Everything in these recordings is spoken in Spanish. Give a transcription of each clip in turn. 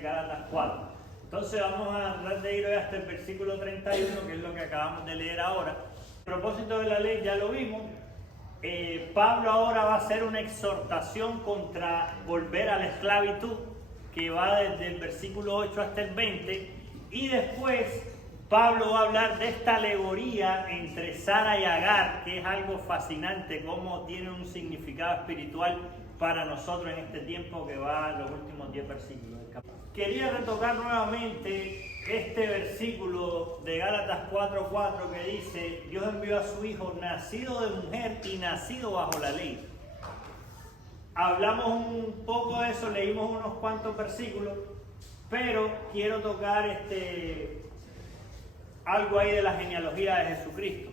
Gálatas 4. Entonces vamos a tratar de ir hoy hasta el versículo 31, que es lo que acabamos de leer ahora. El propósito de la ley ya lo vimos. Pablo ahora va a hacer una exhortación contra volver a la esclavitud, que va desde el versículo 8 hasta el 20, y después Pablo va a hablar de esta alegoría entre Sara y Agar, que es algo fascinante, cómo tiene un significado espiritual para nosotros en este tiempo que va a los últimos 10 versículos. Quería retocar nuevamente este versículo de Gálatas 4:4 que dice: Dios envió a su Hijo nacido de mujer y nacido bajo la ley. Hablamos un poco de eso, leímos unos cuantos versículos, pero quiero tocar algo ahí de la genealogía de Jesucristo.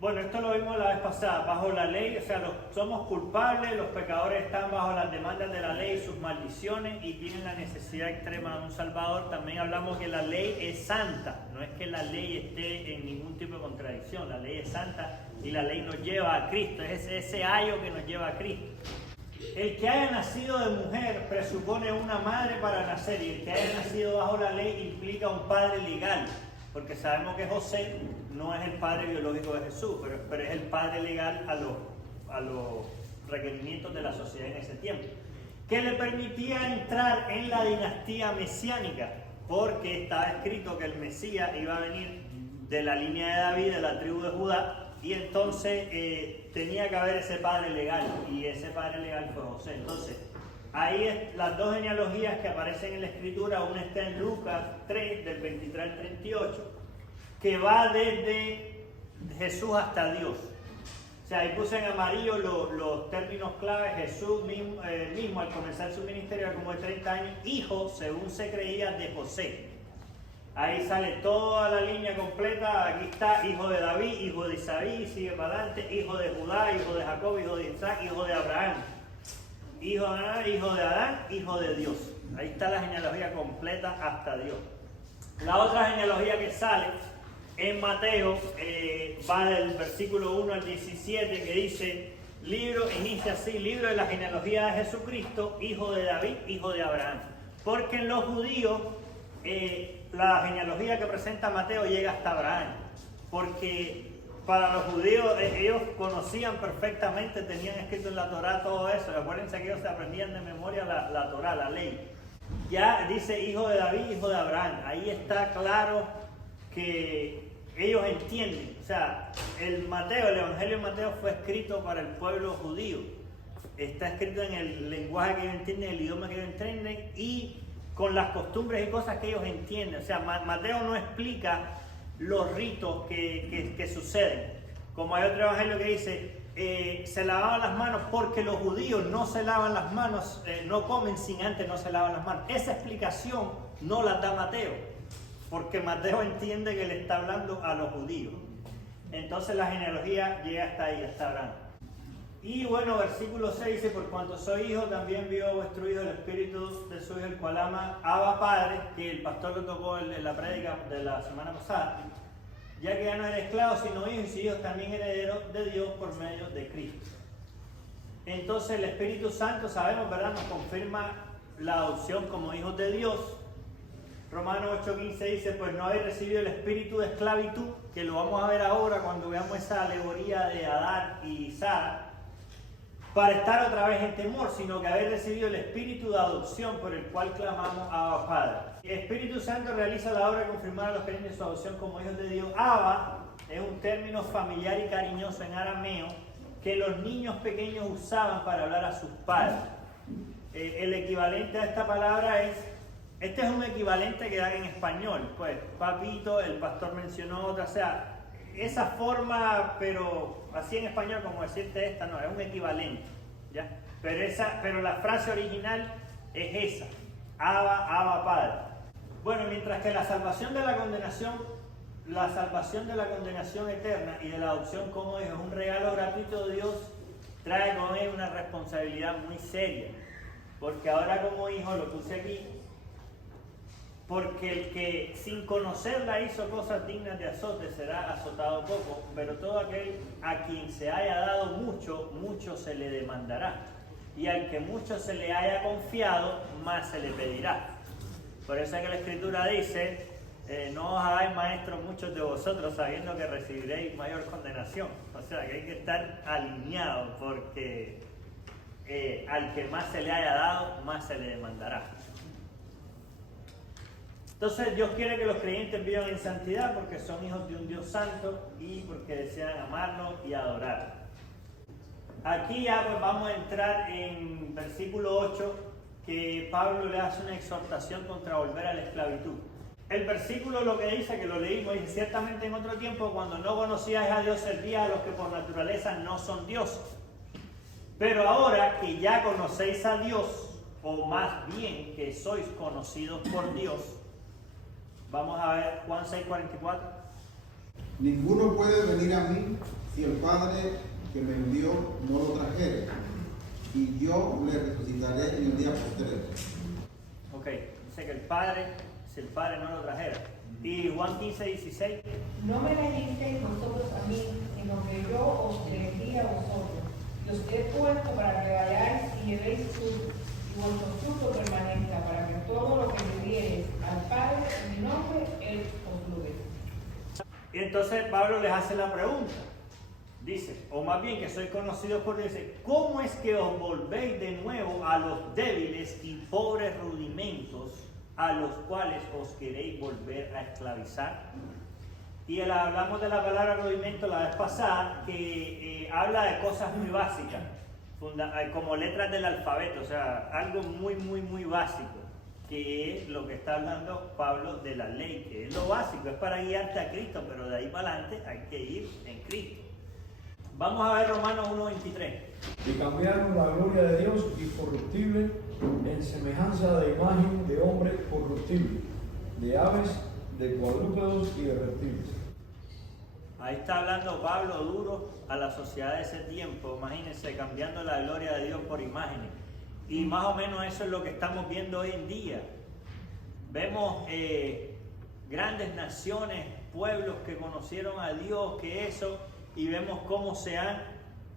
Bueno, esto lo vimos la vez pasada. Bajo la ley, o sea, somos culpables, los pecadores están bajo las demandas de la ley, sus maldiciones, y tienen la necesidad extrema de un Salvador. También hablamos que la ley es santa, no es que la ley esté en ningún tipo de contradicción, la ley es santa y la ley nos lleva a Cristo, es ese ayo que nos lleva a Cristo. El que haya nacido de mujer presupone una madre para nacer, y el que haya nacido bajo la ley implica un padre legal, porque sabemos que José no es el padre biológico de Jesús, pero es el padre legal a los requerimientos de la sociedad en ese tiempo, que le permitía entrar en la dinastía mesiánica, porque estaba escrito que el Mesías iba a venir de la línea de David, de la tribu de Judá, y entonces tenía que haber ese padre legal, y ese padre legal fue José. Entonces, ahí las dos genealogías que aparecen en la Escritura, una está en Lucas 3, del 23 al 38, que va desde Jesús hasta Dios. O sea, ahí puse en amarillo los términos claves. Jesús mismo al comenzar su ministerio, como de 30 años, hijo, según se creía, de José. Ahí sale toda la línea completa. Aquí está: hijo de David, hijo de Isaí, sigue para adelante, hijo de Judá, hijo de Jacob, hijo de Isaac, hijo de Abraham, hijo de Adán, hijo de Dios. Ahí está la genealogía completa hasta Dios. La otra genealogía que sale en Mateo va del versículo 1 al 17, que dice, inicia así: libro de la genealogía de Jesucristo, hijo de David, hijo de Abraham. Porque en los judíos la genealogía que presenta Mateo llega hasta Abraham, porque para los judíos ellos conocían perfectamente, tenían escrito en la Torá todo eso. Acuérdense que ellos se aprendían de memoria la Torá, la ley. Ya dice hijo de David, hijo de Abraham. Ahí está claro que ellos entienden. O sea, el Evangelio de Mateo fue escrito para el pueblo judío. Está escrito en el lenguaje que ellos entienden, el idioma que ellos entienden y con las costumbres y cosas que ellos entienden. O sea, Mateo no explica los ritos que suceden. Como hay otro evangelio que dice, se lavaban las manos porque los judíos no se lavan las manos, no comen sin antes no se lavan las manos. Esa explicación no la da Mateo, porque Mateo entiende que le está hablando a los judíos. Entonces la genealogía llega hasta ahí, hasta Abraham. Y bueno, versículo 6 dice: por cuanto soy hijo, también vio vuestro hijo el espíritu de su hijo, el cual ama, Abba Padre, que el pastor lo tocó en la prédica de la semana pasada, ya que ya no eres esclavo sino hijo, y si hijos también herederos de Dios por medio de Cristo. Entonces el Espíritu Santo, sabemos, ¿verdad?, nos confirma la adopción como hijos de Dios. Romanos 8:15 dice: pues no habéis recibido el espíritu de esclavitud, que lo vamos a ver ahora cuando veamos esa alegoría de Adán y Sara, para estar otra vez en temor, sino que habéis recibido el espíritu de adopción, por el cual clamamos Abba Padre. El Espíritu Santo realiza la obra de confirmar a los creyentes en su adopción como hijos de Dios. Abba es un término familiar y cariñoso en arameo que los niños pequeños usaban para hablar a sus padres. El equivalente a esta palabra este es un equivalente que dan en español, pues papito, el pastor mencionó otra, o sea, esa forma, pero así en español como decirte esta, no, es un equivalente, ¿ya? Pero la frase original es esa: Abba Padre. Bueno, mientras que la salvación de la condenación eterna y de la adopción como hijo es un regalo gratuito de Dios, trae con él una responsabilidad muy seria, porque ahora como hijo, lo puse aquí, porque el que sin conocerla hizo cosas dignas de azote será azotado poco, pero todo aquel a quien se haya dado mucho, mucho se le demandará. y al que mucho se le haya confiado, más se le pedirá. Por eso es que la Escritura dice, no os hagáis maestros muchos de vosotros, sabiendo que recibiréis mayor condenación. O sea, que hay que estar alineados, porque al que más se le haya dado, más se le demandará. Entonces Dios quiere que los creyentes vivan en santidad porque son hijos de un Dios santo y porque desean amarlo y adorarlo. Aquí ya pues vamos a entrar en versículo 8, que Pablo le hace una exhortación contra volver a la esclavitud. El versículo lo que dice, que lo leímos, dice: ciertamente en otro tiempo, cuando no conocíais a Dios, servíais a los que por naturaleza no son dioses. Pero ahora que ya conocéis a Dios, o más bien que sois conocidos por Dios, vamos a ver Juan 6:44. Ninguno puede venir a mí si el Padre que me envió no lo trajere, y yo le resucitaré en el día postrero. Ok, dice que si el Padre no lo trajera. Y Juan 15:16. No me elegisteis vosotros a mí, sino que yo os elegí a vosotros, y os he puesto para que vayáis y llevéis fruto, y vuestro fruto permanezca, para que todo lo que pidiereis al Padre en mi nombre, Él os lo dé. Y entonces Pablo les hace la pregunta. Dice, o más bien que sois conocidos por Dios, ¿cómo es que os volvéis de nuevo a los débiles y pobres rudimentos a los cuales os queréis volver a esclavizar? Y hablamos de la palabra rudimento la vez pasada, que habla de cosas muy básicas, como letras del alfabeto, o sea, algo muy básico, que es lo que está hablando Pablo de la ley, que es lo básico, es para guiarte a Cristo, pero de ahí para adelante hay que ir en Cristo. Vamos a ver Romanos 1:23. Y cambiaron la gloria de Dios incorruptible en semejanza de imagen de hombre corruptible, de aves, de cuadrúpedos y de reptiles. Ahí está hablando Pablo duro a la sociedad de ese tiempo, imagínense, cambiando la gloria de Dios por imágenes. Y más o menos eso es lo que estamos viendo hoy en día. Vemos grandes naciones, pueblos que conocieron a Dios, y vemos cómo se han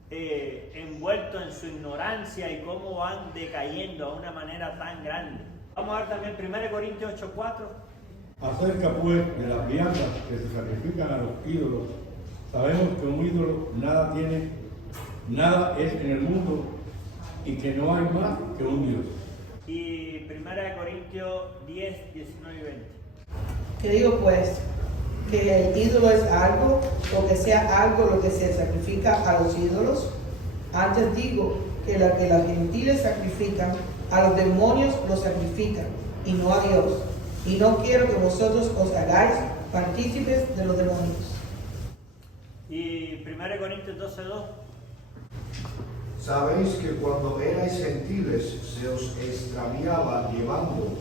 envuelto en su ignorancia y cómo van decayendo a una manera tan grande. Vamos a ver también 1 Corintios 8:4. Acerca pues de las viandas que se sacrifican a los ídolos, sabemos que un ídolo nada es en el mundo y que no hay más que un Dios. Y 1 Corintios 10, 19 y 20. ¿Qué digo pues? ¿Que el ídolo es algo o que sea algo lo que se sacrifica a los ídolos? Antes digo que la que los gentiles sacrifican, a los demonios los sacrifican, y no a Dios. Y no quiero que vosotros os hagáis partícipes de los demonios. Y 1 Corintios 12:2. Sabéis que cuando erais gentiles se os extraviaba llevándoos,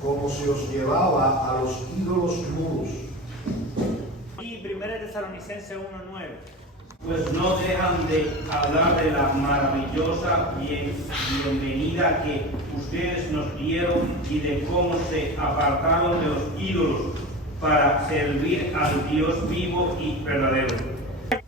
como se os llevaba a los ídolos mudos. Y 1 Tesalonicenses 1:9. Pues no dejan de hablar de la maravillosa bienvenida que ustedes nos dieron y de cómo se apartaron de los ídolos para servir al Dios vivo y verdadero.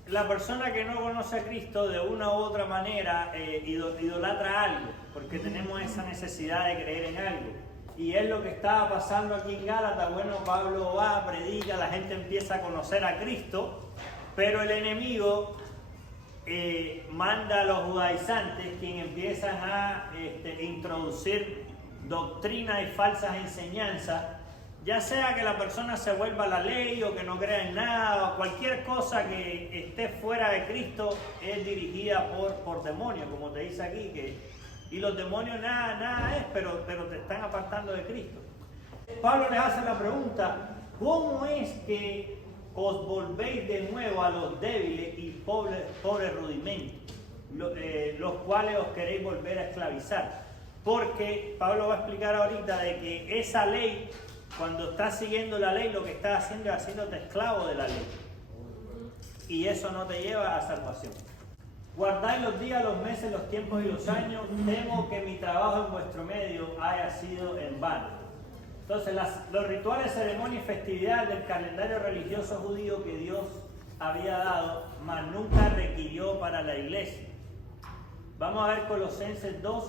La persona que no conoce a Cristo de una u otra manera idolatra algo, porque tenemos esa necesidad de creer en algo. Y es lo que estaba pasando aquí en Gálatas. Bueno, Pablo va, predica, la gente empieza a conocer a Cristo, pero el enemigo manda a los judaizantes, quienes empiezan a introducir doctrinas y falsas enseñanzas, ya sea que la persona se vuelva a la ley o que no crea en nada, o cualquier cosa que esté fuera de Cristo es dirigida por demonios, como te dice aquí, y los demonios nada es, pero te están apartando de Cristo. Pablo les hace la pregunta: ¿cómo es que os volvéis de nuevo a los débiles y pobres rudimentos, los cuales os queréis volver a esclavizar? Porque Pablo va a explicar ahorita de que esa ley, cuando estás siguiendo la ley, lo que estás haciendo es haciéndote esclavo de la ley. Y eso no te lleva a salvación. Guardáis los días, los meses, los tiempos y los años. Temo que mi trabajo en vuestro medio haya sido en vano. Entonces, los rituales, ceremonias y festividades del calendario religioso judío que Dios había dado, mas nunca requirió para la iglesia. Vamos a ver Colosenses 2,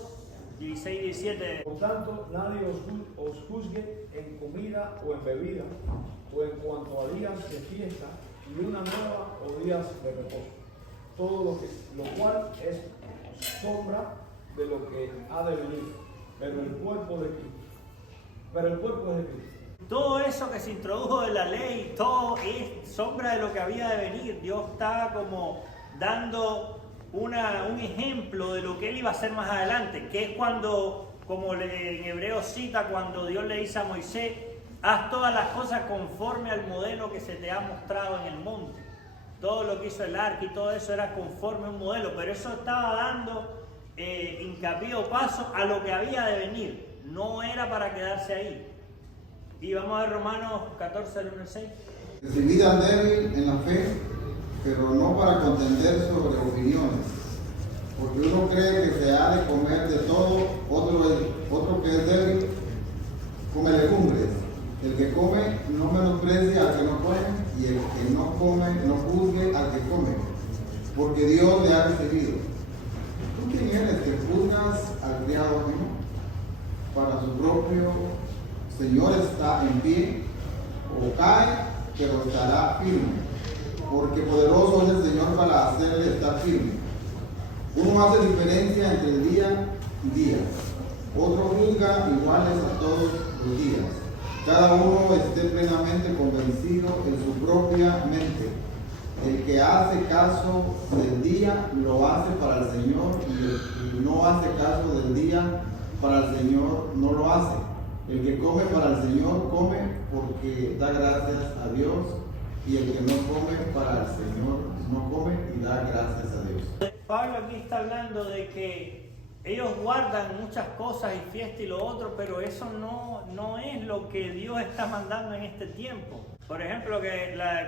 16 y 17. Por tanto, nadie os juzgue en comida o en bebida, o en cuanto a días de fiesta, y una nueva o días de reposo. Todo lo cual es sombra de lo que ha de venir, pero el cuerpo es de Cristo. Todo eso que se introdujo en la ley, todo es sombra de lo que había de venir. Dios estaba como dando un ejemplo de lo que Él iba a hacer más adelante, que es cuando, como en Hebreos cita, cuando Dios le dice a Moisés, haz todas las cosas conforme al modelo que se te ha mostrado en el monte. Todo lo que hizo el arca y todo eso era conforme a un modelo, pero eso estaba dando hincapié o paso a lo que había de venir, no era para quedarse ahí. Y vamos a ver Romanos 14, 1 al 6. Recibida débil en la fe, pero no para contender sobre opiniones, porque uno cree que se ha de comer de todo, otro que es débil come legumbres. El que come no menosprecie al que no come, y el que no come no juzgue al que come, porque Dios le ha recibido. ¿Tú quién eres que juzgas al criado ajeno? Para su propio Señor está en pie, o cae, pero estará firme, porque poderoso es el Señor para hacerle estar firme. Uno hace diferencia entre el día y día, otro juzga iguales a todos los días. Cada uno esté plenamente convencido en su propia mente. El que hace caso del día lo hace para el Señor, y el que no hace caso del día para el Señor no lo hace. El que come para el Señor come porque da gracias a Dios, y el que no come para el Señor no come y da gracias a Dios. Pablo aquí está hablando de que ellos guardan muchas cosas y fiesta y lo otro, pero eso no es lo que Dios está mandando en este tiempo. Por ejemplo,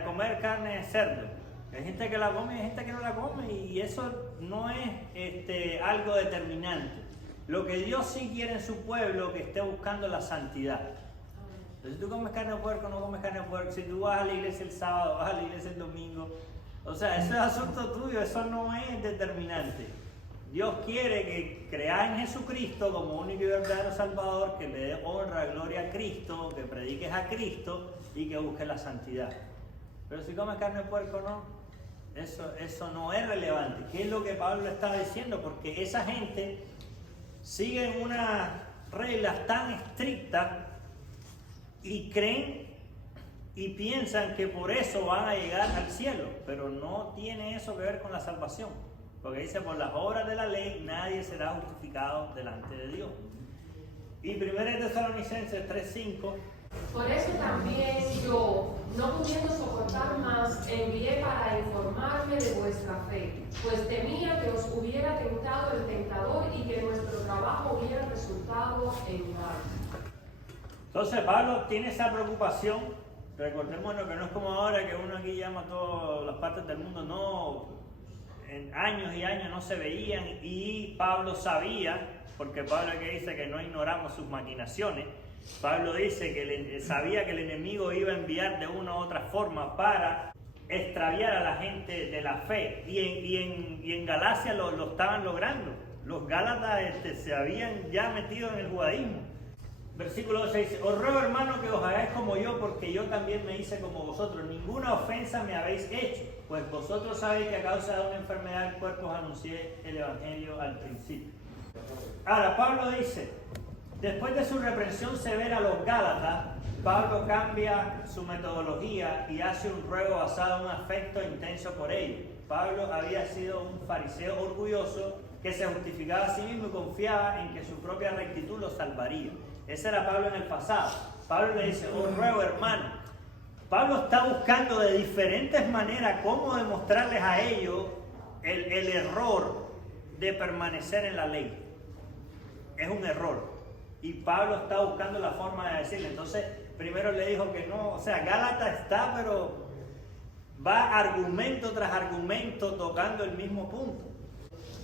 comer carne de cerdo. Hay gente que la come y hay gente que no la come, y eso no es algo determinante. Lo que Dios sí quiere en su pueblo, que esté buscando la santidad. Entonces, si tú comes carne de puerco, no comes carne de puerco, si tú vas a la iglesia el sábado, vas a la iglesia el domingo, o sea, eso es asunto tuyo, eso no es determinante. Dios quiere que creas en Jesucristo como único y verdadero Salvador, que le dé honra, gloria a Cristo, que prediques a Cristo y que busques la santidad. Pero si comes carne de puerco, no, eso no es relevante. ¿Qué es lo que Pablo está diciendo? Porque esa gente siguen unas reglas tan estrictas y creen y piensan que por eso van a llegar al cielo, pero no tiene eso que ver con la salvación, porque dice, por las obras de la ley nadie será justificado delante de Dios. Y 1 Tesalonicenses 3:5. Por eso también yo, no pudiendo soportar más, envié para informarme de vuestra fe, pues temía que os hubiera tentado el tentador y que nuestro trabajo hubiera resultado en vano. Entonces Pablo tiene esa preocupación. Recordémonos que no es como ahora que uno aquí llama a todas las partes del mundo, no, en años y años no se veían, y Pablo sabía, porque Pablo aquí dice que no ignoramos sus maquinaciones. Pablo dice que sabía que el enemigo iba a enviar de una u otra forma para extraviar a la gente de la fe, y en Galacia lo estaban logrando. Los gálatas se habían ya metido en el judaísmo. Versículo 12 dice, os ruego, hermano, que os hagáis como yo, porque yo también me hice como vosotros. Ninguna ofensa me habéis hecho, pues vosotros sabéis que a causa de una enfermedad del cuerpo os anuncié el evangelio al principio. Ahora, Pablo dice, después de su reprensión severa a los gálatas, Pablo cambia su metodología y hace un ruego basado en un afecto intenso por ellos. Pablo había sido un fariseo orgulloso que se justificaba a sí mismo y confiaba en que su propia rectitud lo salvaría. Ese era Pablo en el pasado. Pablo le dice, os ruego, hermano. Pablo está buscando de diferentes maneras cómo demostrarles a ellos el error de permanecer en la ley. Es un error. Y Pablo está buscando la forma de decirle. Entonces, primero le dijo que no, o sea, Gálatas está, pero va argumento tras argumento tocando el mismo punto.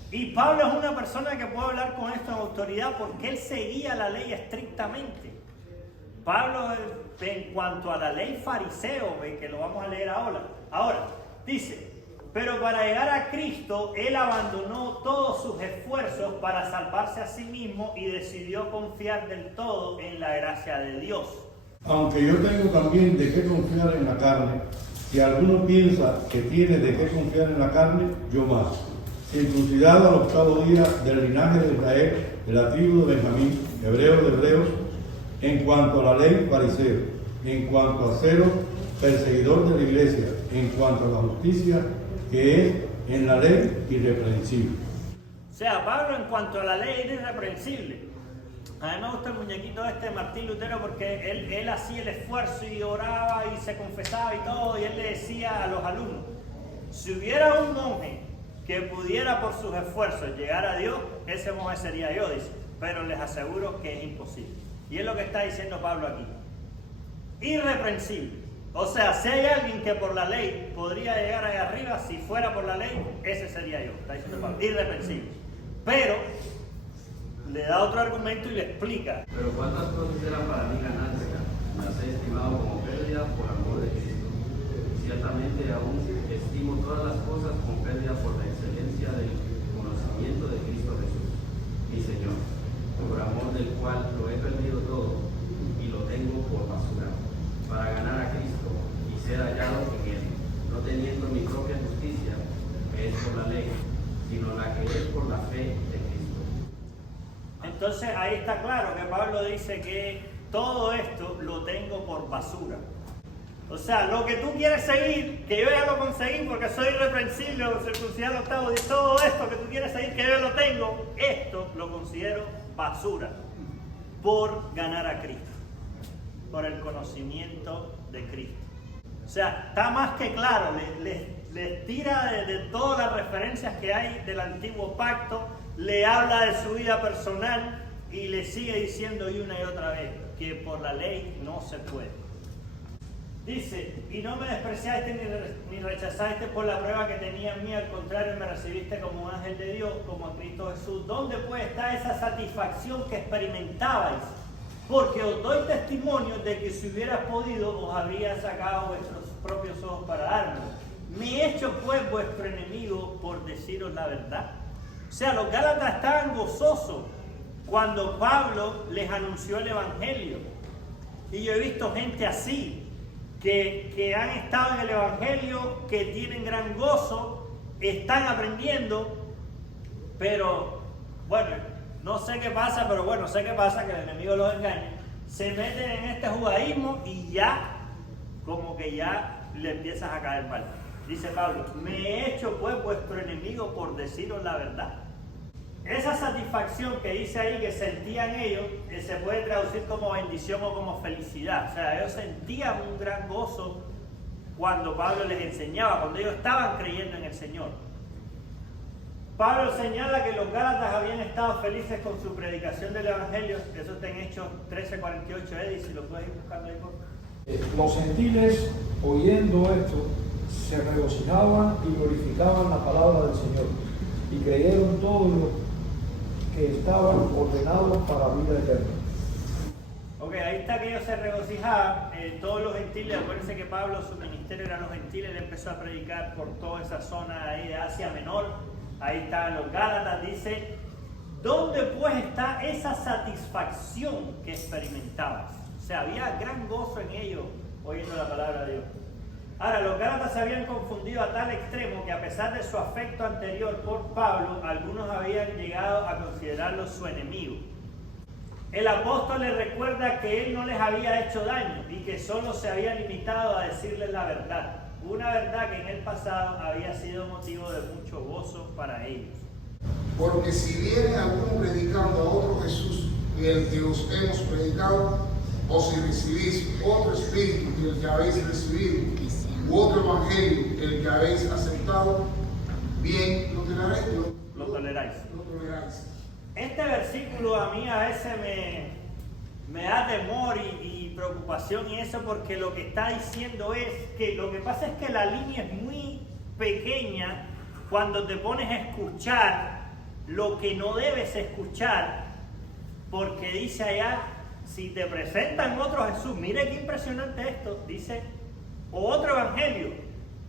Y Pablo es una persona que puede hablar con esto en autoridad porque él seguía la ley estrictamente. Pablo, en cuanto a la ley fariseo, que lo vamos a leer ahora, dice, Pero para llegar a Cristo, Él abandonó todos sus esfuerzos para salvarse a sí mismo y decidió confiar del todo en la gracia de Dios. Aunque yo tengo también de qué confiar en la carne, si alguno piensa que tiene de qué confiar en la carne, yo más. Circuncidado al 8º día del linaje de Israel, de la tribu de Benjamín, hebreo de hebreos, en cuanto a la ley, fariseo, en cuanto a celo, perseguidor de la iglesia, en cuanto a la justicia, que es en la ley irreprensible. O sea, Pablo en cuanto a la ley era irreprensible. A mí me gusta el muñequito de Martín Lutero porque él hacía el esfuerzo y oraba y se confesaba y todo, y él le decía a los alumnos, si hubiera un monje que pudiera por sus esfuerzos llegar a Dios, ese monje sería yo, dice, pero les aseguro que es imposible. Y es lo que está diciendo Pablo aquí. Irreprensible. O sea, si hay alguien que por la ley podría llegar ahí arriba, si fuera por la ley, ese sería yo, está diciendo Pablo, irreprensible. Pero le da otro argumento y le explica. Pero ¿cuántas cosas eran para mí ganancia? Las he estimado como pérdida por amor de Cristo. Ciertamente aún estimo todas las cosas como pérdida por la excelencia del conocimiento de Cristo Jesús, mi Señor, por amor del cual lo he perdido todo y lo tengo por basura, para ganar a Cristo y ser hallado en Él, no teniendo mi propia justicia, que es por la ley, sino la que es por la fe de Cristo. Entonces ahí está claro que Pablo dice que todo esto lo tengo por basura. O sea, lo que tú quieres seguir, que yo ya lo conseguí porque soy irreprensible, circuncidado al 8º día, todo esto que tú quieres seguir, que yo lo tengo, esto lo considero basura por ganar a Cristo, por el conocimiento de Cristo. O sea, está más que claro, les tira de todas las referencias que hay del antiguo pacto, le habla de su vida personal y le sigue diciendo una y otra vez que por la ley no se puede. Dice, y no me despreciaste ni rechazaste por la prueba que tenía en mí, al contrario me recibiste como un ángel de Dios, como a Cristo Jesús. ¿Dónde pues está esa satisfacción que experimentabais? Porque os doy testimonio de que si hubieras podido os habría sacado vuestros propios ojos para darme. Me he hecho pues vuestro enemigo por deciros la verdad. O sea, los gálatas estaban gozosos cuando Pablo les anunció el evangelio. Y yo he visto gente así, que han estado en el evangelio, que tienen gran gozo, están aprendiendo, pero bueno, no sé qué pasa, pero bueno, sé qué pasa, que el enemigo los engaña. Se meten en este judaísmo y ya, como que ya le empiezas a caer mal. Dice Pablo, me he hecho pues vuestro enemigo por deciros la verdad. Esa satisfacción que dice ahí que sentían ellos, se puede traducir como bendición o como felicidad. O sea, ellos sentían un gran gozo cuando Pablo les enseñaba, cuando ellos estaban creyendo en el Señor. Pablo señala que los gálatas habían estado felices con su predicación del Evangelio. Eso está en Hechos 13:48, Eddie, si lo puedes ir buscando ahí por favor. Los gentiles, oyendo esto, se regocijaban y glorificaban la palabra del Señor, y creyeron todos los que estaban ordenados para vida eterna. Ok, ahí está que ellos se regocijaban, todos los gentiles. Acuérdense que Pablo, su ministerio eran los gentiles, él empezó a predicar por toda esa zona ahí de Asia Menor. Ahí están los gálatas, dice, ¿dónde pues está esa satisfacción que experimentabas? O sea, había gran gozo en ellos oyendo la palabra de Dios. Ahora, los gálatas se habían confundido a tal extremo que a pesar de su afecto anterior por Pablo, algunos habían llegado a considerarlo su enemigo. El apóstol les recuerda que él no les había hecho daño y que solo se había limitado a decirles la verdad. Una verdad que en el pasado había sido motivo de mucho gozo para ellos. Porque si viene alguno predicando a otro Jesús y el que os hemos predicado, o si recibís otro espíritu que el que habéis recibido, u otro evangelio que el que habéis aceptado, bien lo toleraréis. Lo toleráis. Este versículo a mí a veces me da temor y preocupación y eso, porque lo que está diciendo es que lo que pasa es que la línea es muy pequeña cuando te pones a escuchar lo que no debes escuchar, porque dice allá, si te presentan otro Jesús, mire qué impresionante esto, dice, o otro evangelio,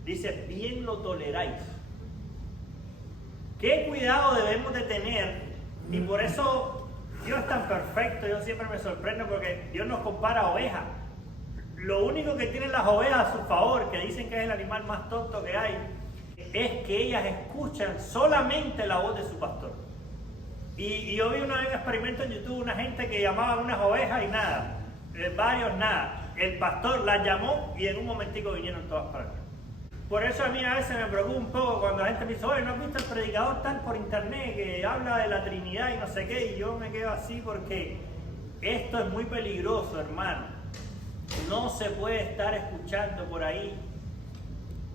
dice, bien lo toleráis. ¿Qué cuidado debemos de tener? Y por eso Dios es tan perfecto. Yo siempre me sorprendo porque Dios nos compara a ovejas. Lo único que tienen las ovejas a su favor, que dicen que es el animal más tonto que hay, es que ellas escuchan solamente la voz de su pastor. Y yo vi una vez un experimento en YouTube, una gente que llamaba a unas ovejas y nada, varios nada. El pastor las llamó y en un momentico vinieron todas para acá. Por eso a mí a veces me preocupa un poco cuando la gente me dice, oye, ¿no has visto el predicador tal por internet que habla de la Trinidad y no sé qué? Y yo me quedo así porque esto es muy peligroso, hermano. No se puede estar escuchando por ahí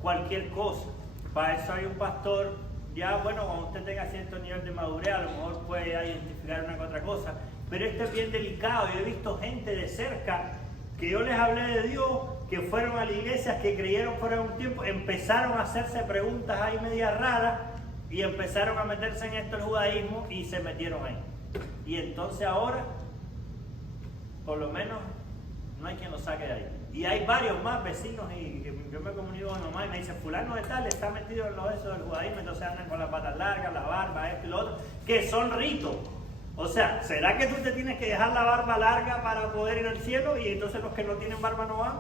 cualquier cosa. Para eso hay un pastor, ya bueno, cuando usted tenga cierto nivel de madurez, a lo mejor puede identificar una que otra cosa. Pero esto es bien delicado. Yo he visto gente de cerca que yo les hablé de Dios, que fueron a la iglesia, que creyeron por un tiempo, empezaron a hacerse preguntas ahí medias raras y empezaron a meterse en esto el judaísmo y se metieron ahí. Y entonces ahora, por lo menos, no hay quien lo saque de ahí. Y hay varios más vecinos y yo me comunico con mi mamá y me dice, fulano de tal está metido en eso del judaísmo, entonces andan con las patas largas, la barba, esto y lo otro, que son ritos. O sea, ¿será que tú te tienes que dejar la barba larga para poder ir al cielo y entonces los que no tienen barba no van?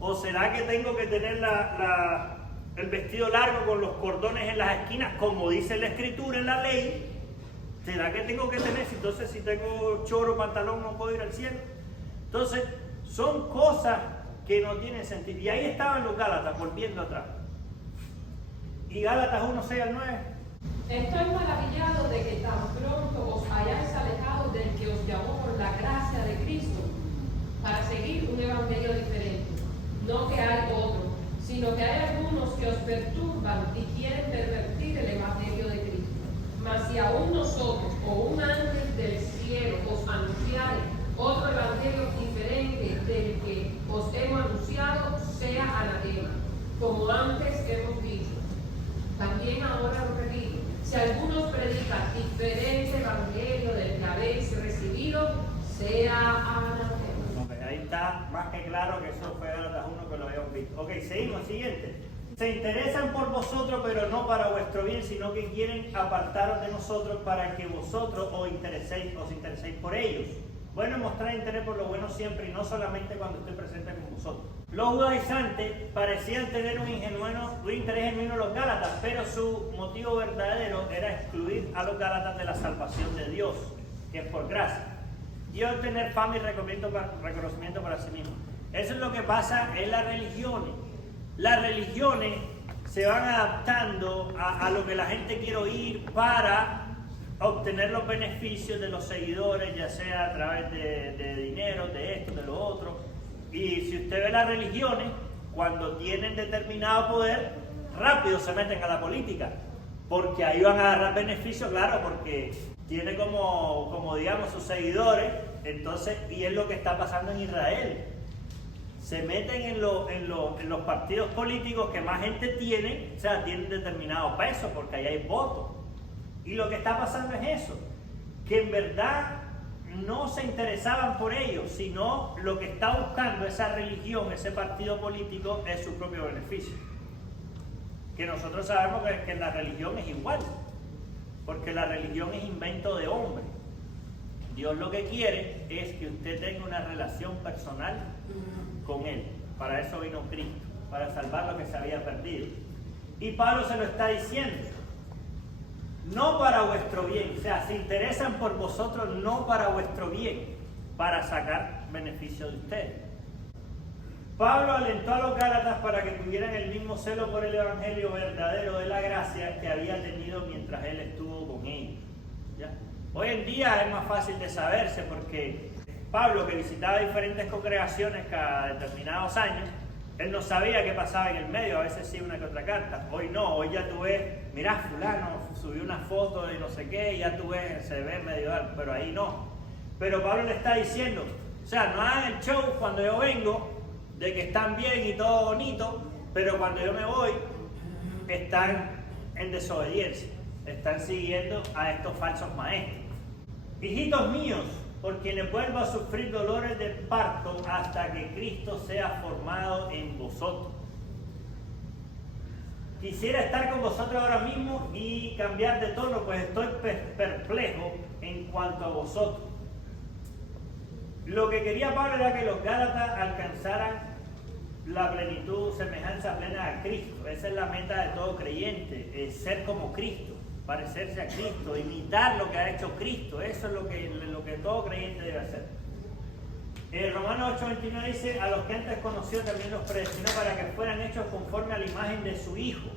¿O será que tengo que tener el vestido largo con los cordones en las esquinas, como dice la escritura en la ley? ¿Será que tengo que tener? Entonces, si tengo choro, pantalón, no puedo ir al cielo. Entonces, son cosas que no tienen sentido. Y ahí estaban los Gálatas, volviendo atrás. Y Gálatas 1, 6 al 9. Estoy maravillado de que tan pronto os hayáis alejado del que os llamó por la gracia de Cristo para seguir un evangelio diferente. No que hay otro, sino que hay algunos que os perturban y quieren pervertir el evangelio de Cristo. Mas si aún nosotros o un ángel del cielo os anunciare otro evangelio diferente del que os hemos anunciado, sea anatema, como antes hemos dicho. También ahora lo repito, si algunos predican diferente evangelio del que habéis recibido, sea anatema. Ahí está más que claro que eso fue Gálatas 1 que lo habíamos visto. Ok, seguimos, siguiente. Se interesan por vosotros, pero no para vuestro bien, sino que quieren apartaros de nosotros para que vosotros os intereséis por ellos. Bueno, mostrar interés por lo bueno siempre y no solamente cuando esté presente con vosotros. Los judaizantes parecían tener un interés genuino en los Gálatas, pero su motivo verdadero era excluir a los Gálatas de la salvación de Dios, que es por gracia, y obtener fama y reconocimiento para sí mismos. Eso es lo que pasa en las religiones. Las religiones se van adaptando a lo que la gente quiere oír para obtener los beneficios de los seguidores, ya sea a través de dinero, de esto, de lo otro. Y si usted ve las religiones, cuando tienen determinado poder, rápido se meten a la política, porque ahí van a agarrar beneficios, claro, porque tiene como digamos sus seguidores. Entonces, y es lo que está pasando en Israel. Se meten en los partidos políticos que más gente tiene, o sea, tienen determinado peso, porque ahí hay votos. Y lo que está pasando es eso, que en verdad no se interesaban por ellos, sino lo que está buscando esa religión, ese partido político, es su propio beneficio. Que nosotros sabemos que la religión es igual, porque la religión es invento de hombre. Dios lo que quiere es que usted tenga una relación personal con Él. Para eso vino Cristo, para salvar lo que se había perdido. Y Pablo se lo está diciendo. No para vuestro bien, o sea, se interesan por vosotros no para vuestro bien, para sacar beneficio de ustedes. Pablo alentó a los Gálatas para que tuvieran el mismo celo por el evangelio verdadero de la gracia que había tenido mientras él estuvo con ellos. ¿Ya? Hoy en día es más fácil de saberse porque Pablo, que visitaba diferentes congregaciones cada determinados años, él no sabía qué pasaba en el medio, a veces sí una que otra carta. Hoy no, hoy ya tú ves, mirá, fulano subió una foto de no sé qué, y ya tú ves, se ve medio algo, pero ahí no. Pero Pablo le está diciendo, o sea, no hagan el show cuando yo vengo, de que están bien y todo bonito, pero cuando yo me voy, están en desobediencia, están siguiendo a estos falsos maestros. Hijitos míos, por quienes vuelvo a sufrir dolores de parto hasta que Cristo sea formado en vosotros. quisiera estar con vosotros ahora mismo y cambiar de tono, pues estoy perplejo en cuanto a vosotros. Lo que quería Pablo era que los Gálatas alcanzaran la plenitud, semejanza plena a Cristo. Esa es la meta de todo creyente, es ser como Cristo, parecerse a Cristo, imitar lo que ha hecho Cristo. Eso es lo que todo creyente debe hacer. Romanos 8:29 dice: a los que antes conoció también los predestinó para que fueran hechos conforme a la imagen de su Hijo,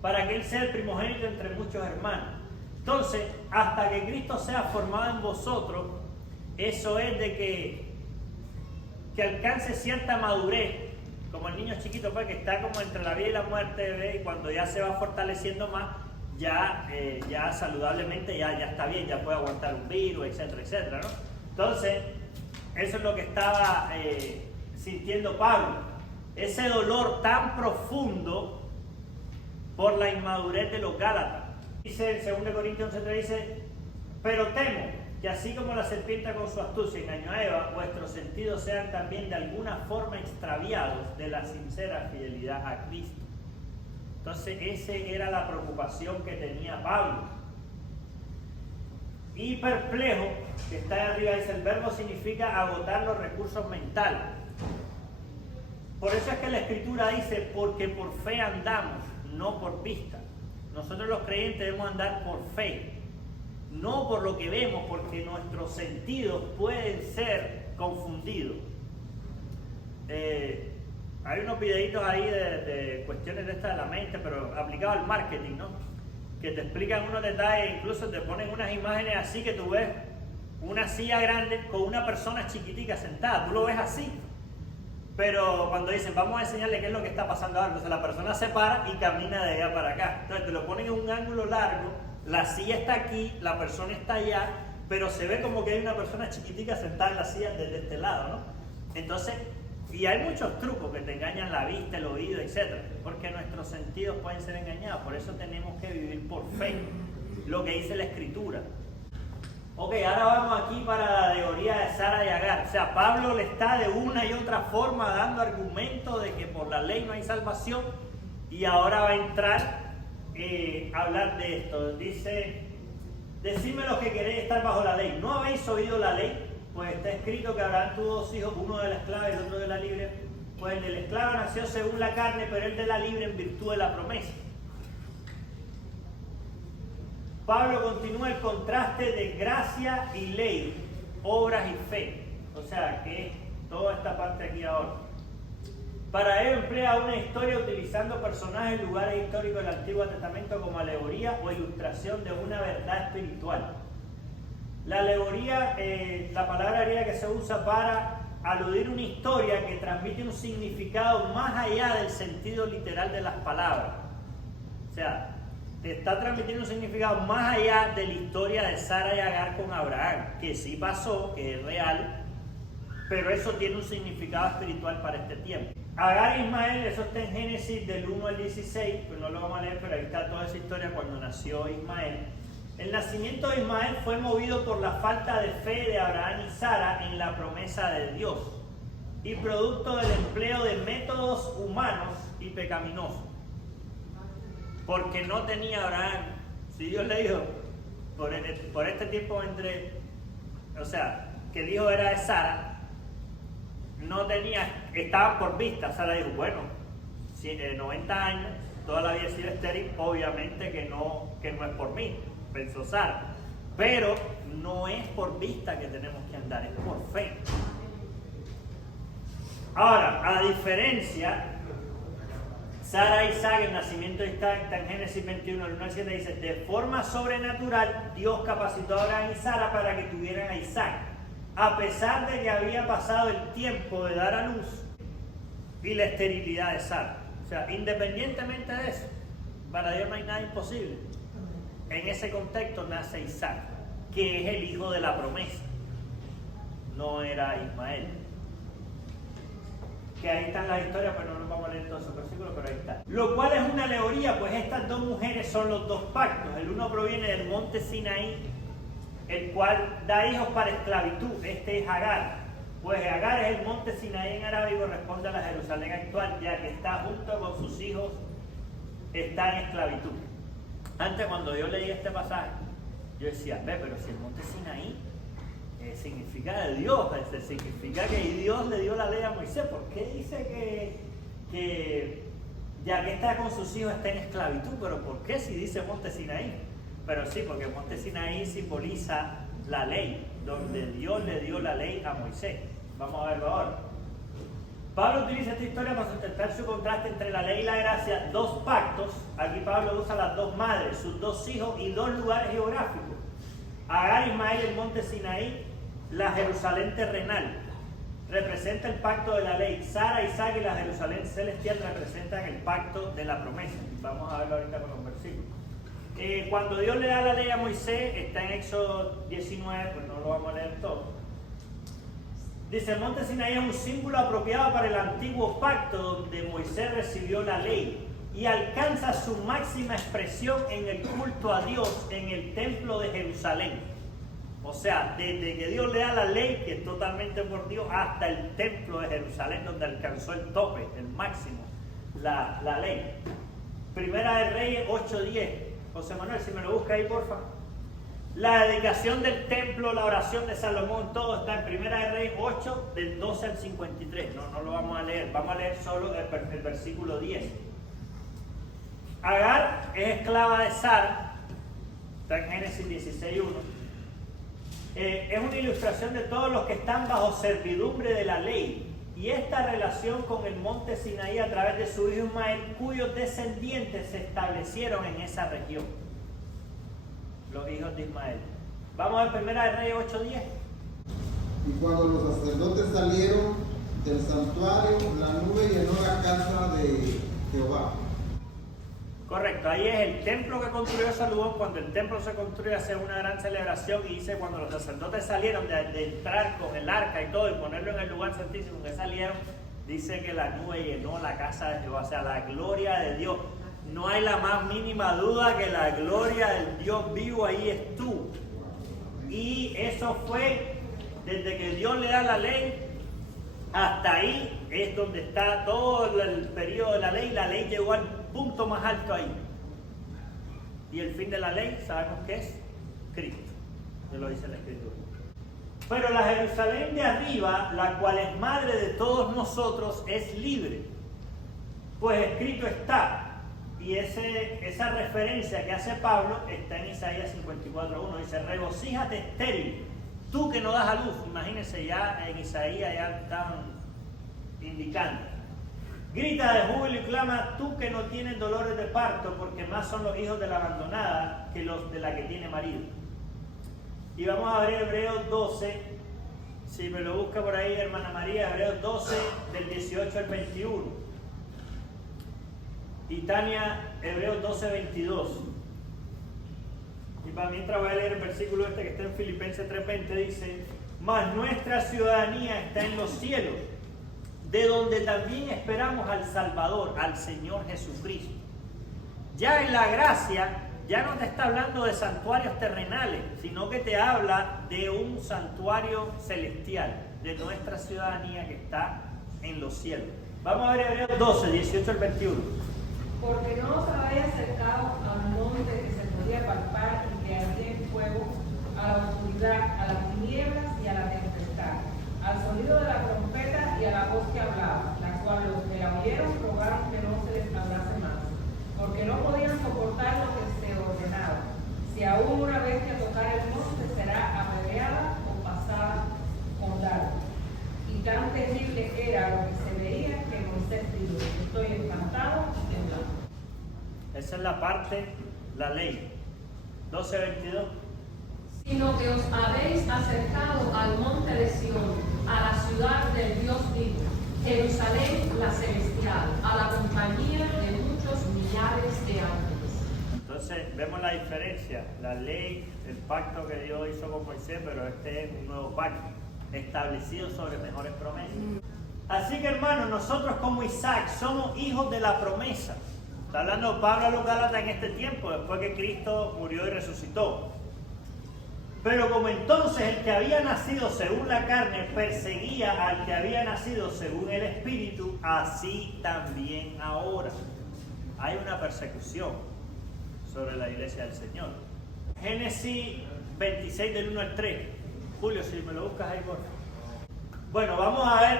para que Él sea el primogénito entre muchos hermanos. Entonces, hasta que Cristo sea formado en vosotros, eso es de que alcance cierta madurez, como el niño chiquito, pues, que está como entre la vida y la muerte, ¿ve? Y cuando ya se va fortaleciendo más, ya saludablemente ya está bien, ya puede aguantar un virus, etcétera, etcétera, ¿no? Entonces, eso es lo que estaba sintiendo Pablo, ese dolor tan profundo por la inmadurez de los Gálatas. Dice en 2 Corintios 11:3, dice: pero temo que así como la serpiente con su astucia engañó a Eva, vuestros sentidos sean también de alguna forma extraviados de la sincera fidelidad a Cristo. Entonces esa era la preocupación que tenía Pablo. Y perplejo, que está ahí arriba, dice: el verbo significa agotar los recursos mentales. Por eso es que la Escritura dice: porque por fe andamos, no por vista. Nosotros los creyentes debemos andar por fe, no por lo que vemos, porque nuestros sentidos pueden ser confundidos. Hay unos videitos ahí de cuestiones de esta de la mente, pero aplicado al marketing, ¿no? Que te explican unos detalles, incluso te ponen unas imágenes así que tú ves una silla grande con una persona chiquitica sentada, tú lo ves así. Pero cuando dicen: vamos a enseñarle qué es lo que está pasando ahora, entonces la persona se para y camina de allá para acá. Entonces te lo ponen en un ángulo largo, la silla está aquí, la persona está allá, pero se ve como que hay una persona chiquitica sentada en la silla desde este lado, ¿no? Entonces, y hay muchos trucos que te engañan la vista, el oído, etc. Porque nuestros sentidos pueden ser engañados, por eso tenemos que vivir por fe, lo que dice la Escritura. Ok, ahora vamos aquí para la alegoría de Sara y Agar. O sea, Pablo le está de una y otra forma dando argumentos de que por la ley no hay salvación, y ahora va a entrar a hablar de esto. Dice: decidme los que queréis estar bajo la ley. ¿No habéis oído la ley? Pues está escrito que Abraham tuvo 2 hijos, uno de la esclava y el otro de la libre. Pues el de la esclava nació según la carne, pero el de la libre en virtud de la promesa. Pablo continúa el contraste de gracia y ley, obras y fe. O sea, que es toda esta parte aquí ahora. Para ello emplea una historia utilizando personajes y lugares históricos del Antiguo Testamento como alegoría o ilustración de una verdad espiritual. La alegoría, la palabra griega que se usa para aludir una historia que transmite un significado más allá del sentido literal de las palabras. O sea, te está transmitiendo un significado más allá de la historia de Sara y Agar con Abraham, que sí pasó, que es real, pero eso tiene un significado espiritual para este tiempo. Agar e Ismael, eso está en Génesis del 1 al 16, pues no lo vamos a leer, pero ahí está toda esa historia cuando nació Ismael. El nacimiento de Ismael fue movido por la falta de fe de Abraham y Sara en la promesa de Dios y producto del empleo de métodos humanos y pecaminosos. Porque no tenía Abraham, si Dios le dijo, por este tiempo o sea, que el hijo era de Sara, no tenía, estaban por vista. Sara dijo: bueno, si 90 años, toda la vida he sido estéril, obviamente que no es por mí, pensó Sara. Pero no es por vista que tenemos que andar, es por fe. Ahora, a diferencia, Sara y Isaac, el nacimiento de Isaac está en Génesis 21, el 1 al 7, dice: de forma sobrenatural, Dios capacitó a Abraham y Sara para que tuvieran a Isaac, a pesar de que había pasado el tiempo de dar a luz y la esterilidad de Sara. O sea, independientemente de eso, para Dios no hay nada imposible. En ese contexto nace Isaac, que es el hijo de la promesa. No era Ismael. Que ahí están las historias, pero no nos vamos a leer todos esos versículos, pero ahí está. Lo cual es una alegoría, pues estas dos mujeres son los dos pactos. El uno proviene del monte Sinaí, el cual da hijos para esclavitud. Este es Agar. Pues Agar es el monte Sinaí en árabe y corresponde a la Jerusalén actual, ya que está junto con sus hijos está en esclavitud. Antes, cuando yo leí este pasaje, yo decía, pero si el monte Sinaí significa de Dios, significa que Dios le dio la ley a Moisés, ¿por qué dice que ya que está con sus hijos está en esclavitud? Pero ¿por qué si dice monte Sinaí? Pero sí, porque el monte Sinaí simboliza la ley, donde Dios le dio la ley a Moisés. Vamos a verlo ahora. Pablo utiliza esta historia para sustentar su contraste entre la ley y la gracia, dos pactos. Aquí Pablo usa las dos madres, sus dos hijos y dos lugares geográficos. Agar, Ismael, el monte Sinaí, la Jerusalén terrenal, representa el pacto de la ley. Sara, Isaac y la Jerusalén celestial representan el pacto de la promesa. Vamos a verlo ahorita con los versículos. Cuando Dios le da la ley a Moisés, está en Éxodo 19, pues no lo vamos a leer todo. Dice, el monte Sinaí es un símbolo apropiado para el antiguo pacto donde Moisés recibió la ley y alcanza su máxima expresión en el culto a Dios en el templo de Jerusalén. O sea, desde que Dios le da la ley, que es totalmente por Dios, hasta el templo de Jerusalén donde alcanzó el tope, el máximo, la ley. Primera de Reyes 8:10. José Manuel, si me lo busca ahí, porfa. La dedicación del templo, la oración de Salomón, todo está en Primera de Reyes 8, del 12 al 53. No lo vamos a leer, vamos a leer solo el versículo 10. Agar es esclava de Sara, está en Génesis 16:1. Es una ilustración de todos los que están bajo servidumbre de la ley. Y esta relación con el monte Sinaí a través de su hijo Ismael, cuyos descendientes se establecieron en esa región. Los hijos de Ismael. Vamos a ver Primera de Reyes 8:10. Y cuando los sacerdotes salieron del santuario, la nube llenó la casa de Jehová. Correcto, ahí es el templo que construyó Salomón. Cuando el templo se construye, hace una gran celebración y dice cuando los sacerdotes salieron de entrar con el arca y todo y ponerlo en el lugar santísimo que salieron, dice que la nube llenó la casa de Jehová, o sea, la gloria de Dios. No hay la más mínima duda que la gloria del Dios vivo ahí estuvo. Y eso fue desde que Dios le da la ley hasta ahí, es donde está todo el periodo de la ley. La ley llegó al punto más alto ahí. Y el fin de la ley, sabemos que es Cristo. Eso lo dice la Escritura. Pero la Jerusalén de arriba, la cual es madre de todos nosotros, es libre. Pues escrito está. Y esa referencia que hace Pablo está en Isaías 54:1. Dice, regocíjate estéril, tú que no das a luz. Imagínense, ya en Isaías ya están indicando. Grita de júbilo y clama, tú que no tienes dolores de parto, porque más son los hijos de la abandonada que los de la que tiene marido. Y vamos a ver Hebreos 12, si me lo busca por ahí, hermana María, Hebreos 12, del 18 al 21. Y Tania, Hebreos 12, 22. Y para mientras voy a leer el versículo que está en Filipenses 3:20, dice, mas nuestra ciudadanía está en los cielos, de donde también esperamos al Salvador, al Señor Jesucristo. Ya en la gracia, ya no te está hablando de santuarios terrenales, sino que te habla de un santuario celestial, de nuestra ciudadanía que está en los cielos. Vamos a ver Hebreos 12, 18 al 21. Porque no os habéis acercado al monte que se podía palpar y que ardía en fuego, a la oscuridad, a las tinieblas y a la tempestad, al sonido de la trompeta y a la voz que hablaba, la cual los que la oyeron rogaron que no se les hablase más, porque no podían soportar lo que se ordenaba. Si aún una vez que tocar el monte será apedreada o pasada con dardo. Y tan terrible era lo que se veía que Moisés dijo, estoy espantado y temblando. Esa es la parte, la ley. 12:22. Sino que os habéis acercado al monte de Sión, a la ciudad del Dios vivo, Jerusalén la celestial, a la compañía de muchos millares de ángeles. Entonces vemos la diferencia, la ley, el pacto que Dios hizo con Moisés, pero este es un nuevo pacto, establecido sobre mejores promesas. Así que hermanos, nosotros como Isaac somos hijos de la promesa. Está hablando Pablo a los Gálatas en este tiempo, después que Cristo murió y resucitó. Pero como entonces el que había nacido según la carne perseguía al que había nacido según el Espíritu, así también ahora. hay una persecución sobre la iglesia del Señor. Génesis 26 del 1 al 3. Julio, si me lo buscas ahí, por favor. Bueno, vamos a ver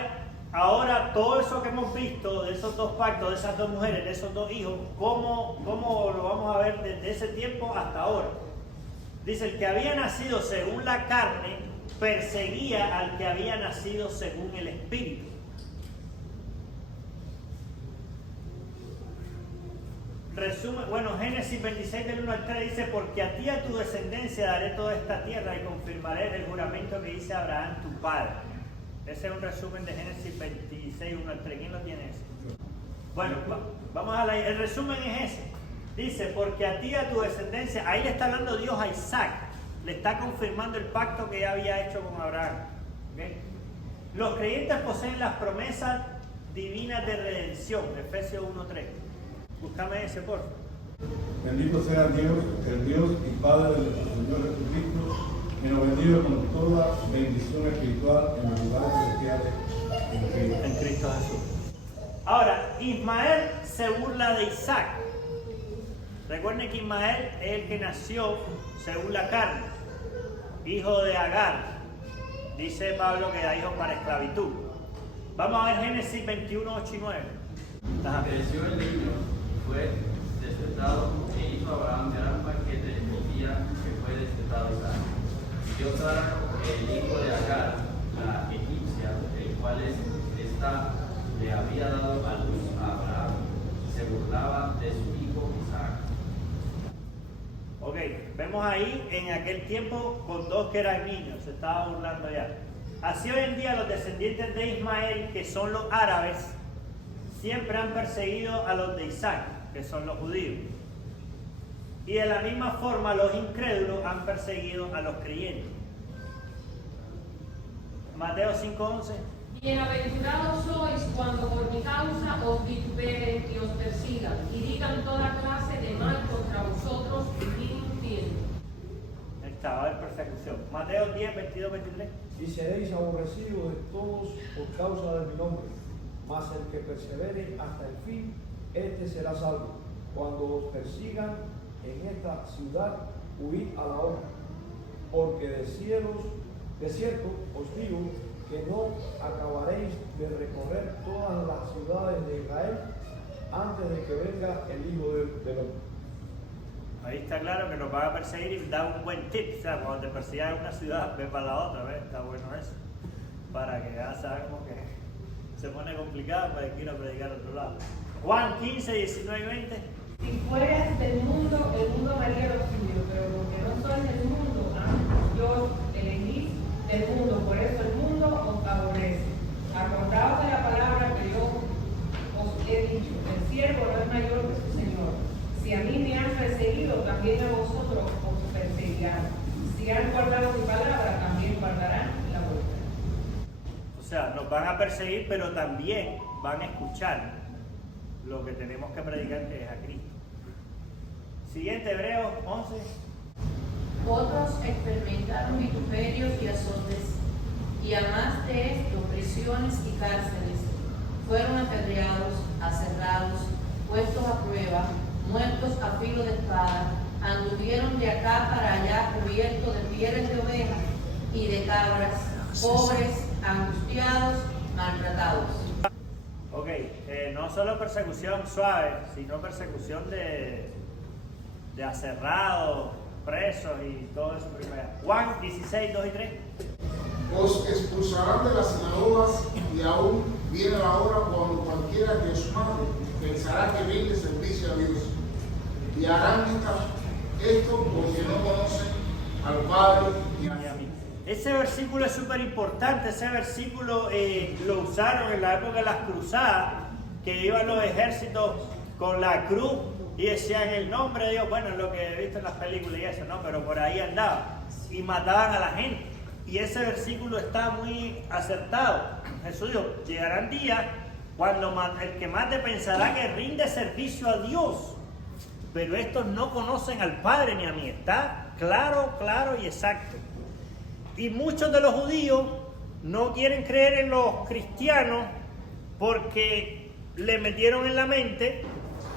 ahora todo eso que hemos visto de esos dos pactos, de esas dos mujeres, de esos dos hijos, cómo lo vamos a ver desde ese tiempo hasta ahora. Dice, el que había nacido según la carne perseguía al que había nacido según el Espíritu. Resumen, bueno, Génesis 26 del 1 al 3 dice, porque a ti y a tu descendencia daré toda esta tierra y confirmaré el juramento que hice a Abraham tu padre. Ese es un resumen de Génesis 26, 1 al 3. ¿Quién lo tiene ese? Bueno, vamos a el resumen es ese. Dice, porque a ti y a tu descendencia, ahí le está hablando Dios a Isaac, le está confirmando el pacto que ya había hecho con Abraham. ¿Okay? Los creyentes poseen las promesas divinas de redención, Efesios 1:3. Búscame ese, por favor. Bendito sea Dios, el Dios y Padre de nuestro Señor Jesucristo, que nos bendiga con toda bendición espiritual en los lugares celestiales en Cristo Jesús. Ahora, Ismael se burla de Isaac. Recuerden que Ismael es el que nació según la carne, hijo de Agar. Dice Pablo que da hijos para esclavitud. Vamos a ver Génesis 21, 8 y 9. Creció el niño, fue destetado e hizo Abraham de Arpa que decía que fue destetado Isaac. Dio Sara el hijo de Agar, la egipcia, el cual esta le había dado a luz a Abraham. Se burlaba de su hijo Isaac. Ok, vemos ahí en aquel tiempo con dos que eran niños, se estaba burlando ya. Así hoy en día los descendientes de Ismael, que son los árabes, siempre han perseguido a los de Isaac, que son los judíos. Y de la misma forma los incrédulos han perseguido a los creyentes. Mateo 5:11. Bienaventurados sois cuando por mi causa os vituperen y os persigan y digan toda clase de mal contra vosotros y mintiendo. Ahí está, va a haber persecución. Mateo 10, 22, 23. Y seréis aborrecidos de todos por causa de mi nombre, mas el que persevere hasta el fin, este será salvo. Cuando os persigan en esta ciudad, huid a la honra, porque de cierto os digo que no acabaréis de recorrer todas las ciudades de Israel antes de que venga el Hijo del Hombre. Ahí está claro que nos van a perseguir y da un buen tip. O sea, cuando te persigan en una ciudad, ve para la otra, ¿ves? Está bueno eso. Para que ya sabemos que se pone complicado para ir a predicar a otro lado. Juan 15, 19 y 20. Si fueras del mundo, el mundo haría lo suyo, pero porque no sois del mundo, yo elegí del mundo, por eso el mundo os aborrece. Acordaos de la palabra que yo os he dicho, el siervo no es mayor que su Señor. Si a mí me han perseguido, también a vosotros os perseguirán. Si han guardado mi palabra, también guardarán la vuestra. O sea, nos van a perseguir, pero también van a escuchar lo que tenemos que predicar, que es a Cristo. Siguiente, Hebreos 11. Otros experimentaron vituperios y azotes, y además de esto, prisiones y cárceles. Fueron apedreados, aserrados, puestos a prueba, muertos a filo de espada, anduvieron de acá para allá cubiertos de pieles de ovejas y de cabras, pobres, angustiados, maltratados. Ok, no solo persecución suave, sino persecución de aserrados, presos y todo eso primero. Juan 16, 2 y 3. Os expulsarán de las sinagogas y aún viene la hora cuando cualquiera que os mate pensará que rinde servicio a Dios. Y harán esto porque no conocen al Padre ni a mí. Ese versículo es súper importante. Ese versículo lo usaron en la época de las cruzadas, que iban los ejércitos con la cruz y decían el nombre de Dios. Bueno, es lo que he visto en las películas y eso, ¿no? Pero por ahí andaban y mataban a la gente. Y ese versículo está muy acertado. Jesús dijo, llegarán días cuando el que mate pensará que rinde servicio a Dios, pero estos no conocen al Padre ni a mí. Está claro, claro y exacto. Y muchos de los judíos no quieren creer en los cristianos porque le metieron en la mente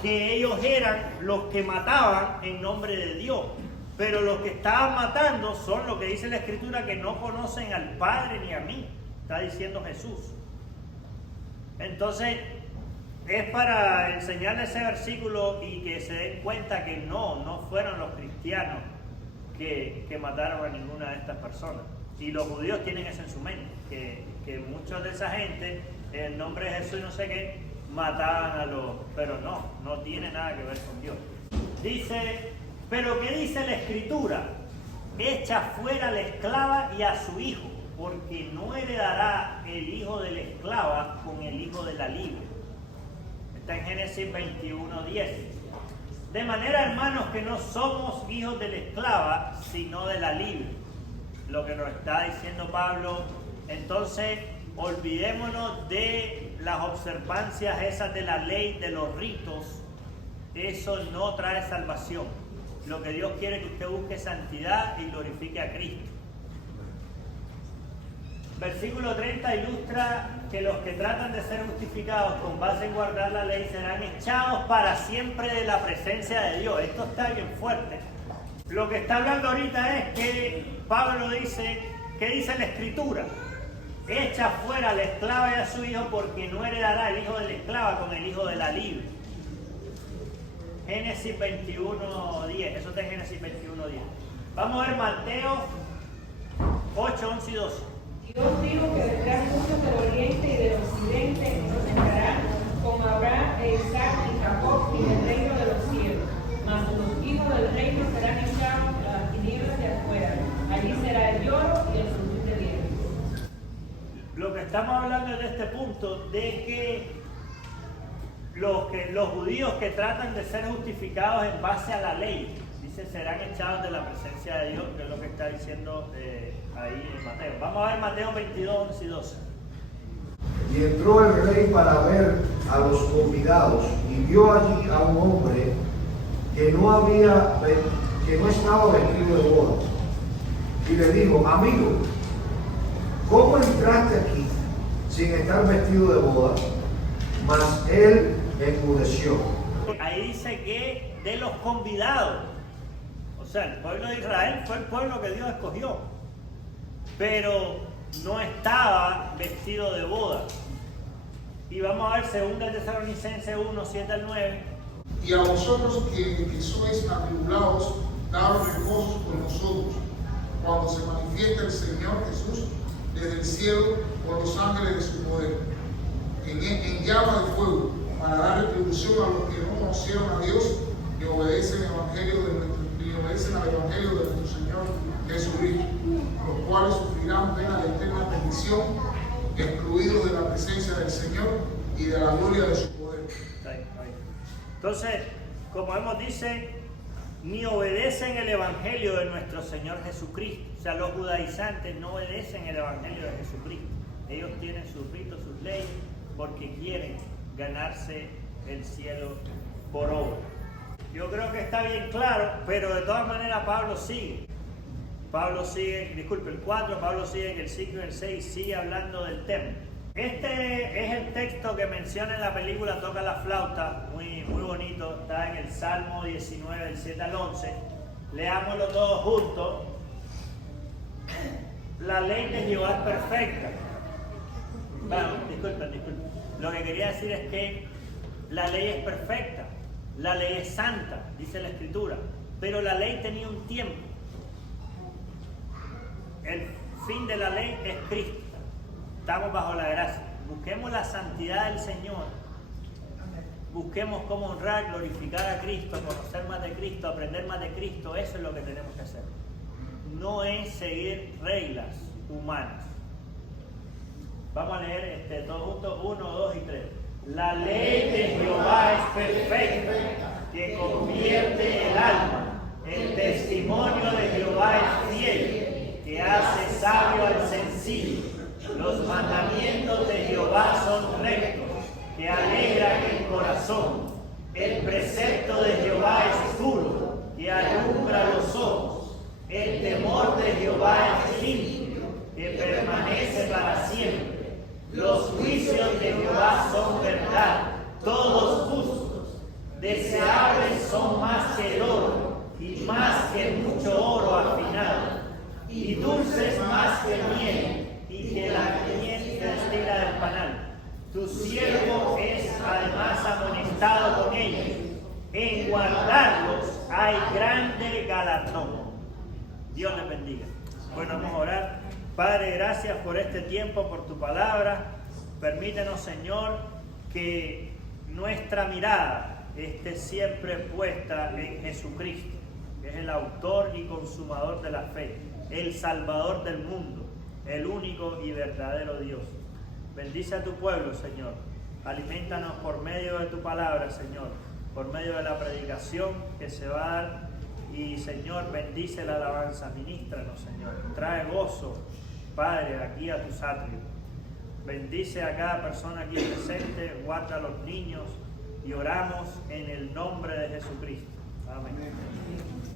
que ellos eran los que mataban en nombre de Dios. Pero los que estaban matando son lo que dice la Escritura, que no conocen al Padre ni a mí. Está diciendo Jesús. Entonces, es para enseñarles ese versículo y que se den cuenta que no fueron los cristianos que mataron a ninguna de estas personas. Y los judíos tienen eso en su mente, que muchos de esa gente, en el nombre de Jesús y no sé qué, mataban a los... Pero no tiene nada que ver con Dios. Dice, pero ¿qué dice la Escritura? Echa fuera a la esclava y a su hijo, porque no heredará el hijo de la esclava con el hijo de la libre. Está en Génesis 21:10. De manera, hermanos, que no somos hijos de la esclava, sino de la libre. Lo que nos está diciendo Pablo. Entonces, olvidémonos de las observancias esas de la ley, de los ritos. Eso no trae salvación. Lo que Dios quiere es que usted busque santidad y glorifique a Cristo. Versículo 30 ilustra que los que tratan de ser justificados con base en guardar la ley serán echados para siempre de la presencia de Dios. Esto está bien fuerte. Lo que está hablando ahorita es que Pablo dice, ¿qué dice la Escritura? Echa fuera a la esclava y a su hijo, porque no heredará el hijo de la esclava con el hijo de la libre. Génesis 21:10. Eso está en Génesis 21:10. Vamos a ver Mateo 8, 11 y 12. Dios dijo que vendrán muchos del oriente y del occidente y nos sentarán con Abraham, Isaac y Jacob en el reino de los cielos. Mas los hijos del reino serán echados a las tinieblas de afuera. Allí será el lloro y el crujir de dientes. Lo que estamos hablando es de este punto, de que los judíos que tratan de ser justificados en base a la ley, dice, serán echados de la presencia de Dios, que es lo que está diciendo ahí en Mateo. Vamos a ver Mateo 22, 11 y 12. Y entró el rey para ver a los convidados y vio allí a un hombre que no estaba vestido de boda. Y le dijo, amigo, ¿cómo entraste aquí sin estar vestido de boda? Mas él enmudeció. Ahí dice que de los convidados, o sea, el pueblo de Israel fue el pueblo que Dios escogió, pero no estaba vestido de boda. Y vamos a ver 2 Tesalonicenses 1, 7 al 9. Y a vosotros que sois atribulados, daros reposo con nosotros, cuando se manifiesta el Señor Jesús desde el cielo con los ángeles de su poder, en llama de fuego, para dar retribución a los que no conocieron a Dios y obedecen al Evangelio de nuestro Señor Jesucristo, los cuales sufrirán pena de eterna perdición, excluidos de la presencia del Señor y de la gloria de su poder. Entonces, como hemos dice, ni obedecen el Evangelio de nuestro Señor Jesucristo. O sea, los judaizantes no obedecen el Evangelio de Jesucristo. Ellos tienen sus ritos, sus leyes, porque quieren ganarse el cielo por obra. Yo creo que está bien claro, pero de todas maneras Pablo sigue. El 4, Pablo sigue en el 5 y el 6, sigue hablando del tema. Este es el texto que menciona en la película Toca la flauta, muy bonito, está en el Salmo 19, del 7 al 11. Leámoslo todos juntos. La ley de Jehová es perfecta. Bueno, disculpen. Lo que quería decir es que la ley es perfecta, la ley es santa, dice la Escritura, pero la ley tenía un tiempo. El fin de la ley es Cristo. Estamos bajo la gracia. Busquemos la santidad del Señor. Busquemos cómo honrar, glorificar a Cristo, conocer más de Cristo, aprender más de Cristo. Eso es lo que tenemos que hacer. No es seguir reglas humanas. Vamos a leer todos juntos, 1, 2 y 3. La ley de Jehová es perfecta, que convierte el alma. El testimonio de Jehová es fiel, que hace sabio al sencillo. Los mandamientos de Jehová son rectos, que alegran el corazón. El precepto de Jehová es puro, que alumbra los ojos. El temor de Jehová es limpio, que permanece para siempre. Los juicios de Jehová son verdad, todos justos. De En guardarlos hay grande galardón. Dios les bendiga. Bueno, vamos a orar. Padre, gracias por este tiempo, por tu palabra. Permítenos, Señor, que nuestra mirada esté siempre puesta en Jesucristo, que es el autor y consumador de la fe, el Salvador del mundo, el único y verdadero Dios. Bendice a tu pueblo, Señor. Aliméntanos por medio de tu palabra, Señor, por medio de la predicación que se va a dar. Y, Señor, bendice la alabanza, ministranos, Señor. Trae gozo, Padre, aquí a tus atrios. Bendice a cada persona aquí presente, guarda a los niños y oramos en el nombre de Jesucristo. Amén.